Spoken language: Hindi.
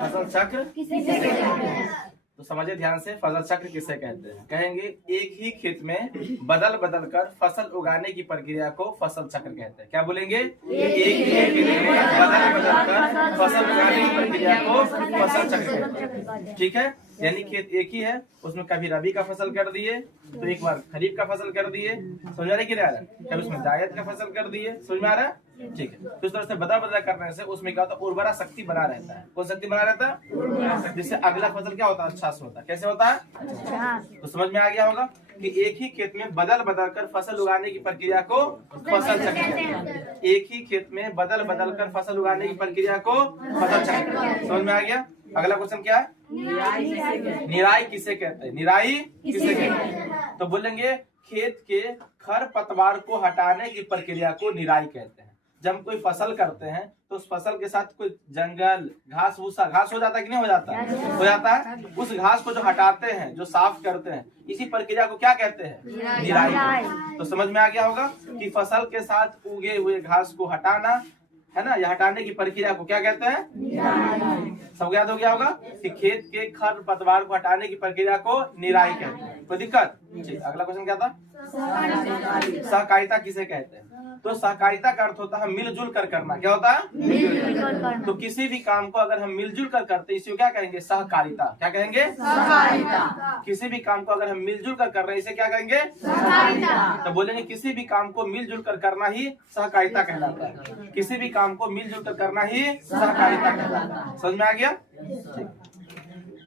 फसल चक्र किसे कहते हैं? तो समझिए ध्यान से, फसल चक्र किसे कहते हैं? कहेंगे एक ही खेत में बदल बदल कर फसल उगाने की प्रक्रिया को फसल चक्र कहते हैं। क्या बोलेंगे? एक ही खेत में बदल बदल कर फसल उगाने की प्रक्रिया को फसल चक्र कहते हैं। ठीक है, यानी खेत एक ही है, उसमें कभी रबी का फसल कर दिए, तो एक बार खरीफ का फसल कर दिए, समझ आ रहा है कि नहीं आ रहा? कभी उसमें जायद का फसल कर दिए, समझ में आ रहा है? ठीक है, तो इस तरह से बदल बदल करने से उसमें क्या होता है? उर्वरा शक्ति बना रहता है। कौन शक्ति बना रहता है? जिससे अगला फसल क्या होता है? अच्छा से होता है। कैसे होता है? तो समझ में आ गया होगा कि एक ही खेत में बदल बदल कर फसल उगाने की प्रक्रिया को फसल चक्र कहते हैं। एक ही खेत में बदल बदल कर फसल उगाने की प्रक्रिया को फसल चक्र कहते हैं। समझ में आ गया? अगला क्वेश्चन क्या है? निराई किसे कहते हैं? निराई किसे कहते हैं? तो बोलेंगे खेत के खर पतवार को हटाने की प्रक्रिया को निराई कहते हैं। जब हम कोई फसल करते हैं तो उस फसल के साथ कोई जंगल घास भूसा घास हो जाता है कि नहीं हो जाता है? हो जाता है। उस घास को जो हटाते हैं, जो साफ करते हैं, इसी प्रक्रिया को क्या कहते हैं? निराई। तो समझ में आ गया होगा कि फसल के साथ उगे हुए घास को हटाना है ना, या हटाने की प्रक्रिया को क्या कहते हैं? सब याद हो गया होगा कि खेत के खर पतवार को हटाने की प्रक्रिया को निराई कहते हैं। कोई दिक्कत? ठीक, अगला क्वेश्चन क्या था? सहकारिता किसे कहते हैं? तो सहकारिता का अर्थ होता है मिलजुल कर करना। क्या होता है? मिलजुल कर करना। तो किसी भी काम को अगर हम मिलजुल कर करते हैं इसे क्या कहेंगे? सहकारिता। क्या कहेंगे? सहकारिता। किसी भी काम को अगर हम मिलजुल कर कर रहे हैं इसे क्या कहेंगे? सहकारिता। तो बोलेंगे किसी भी काम को मिलजुल कर करना ही सहकारिता कहलाता है। किसी भी काम को मिलजुल कर करना ही सहकारिता कहलाता है। समझ में आ गया? ठीक।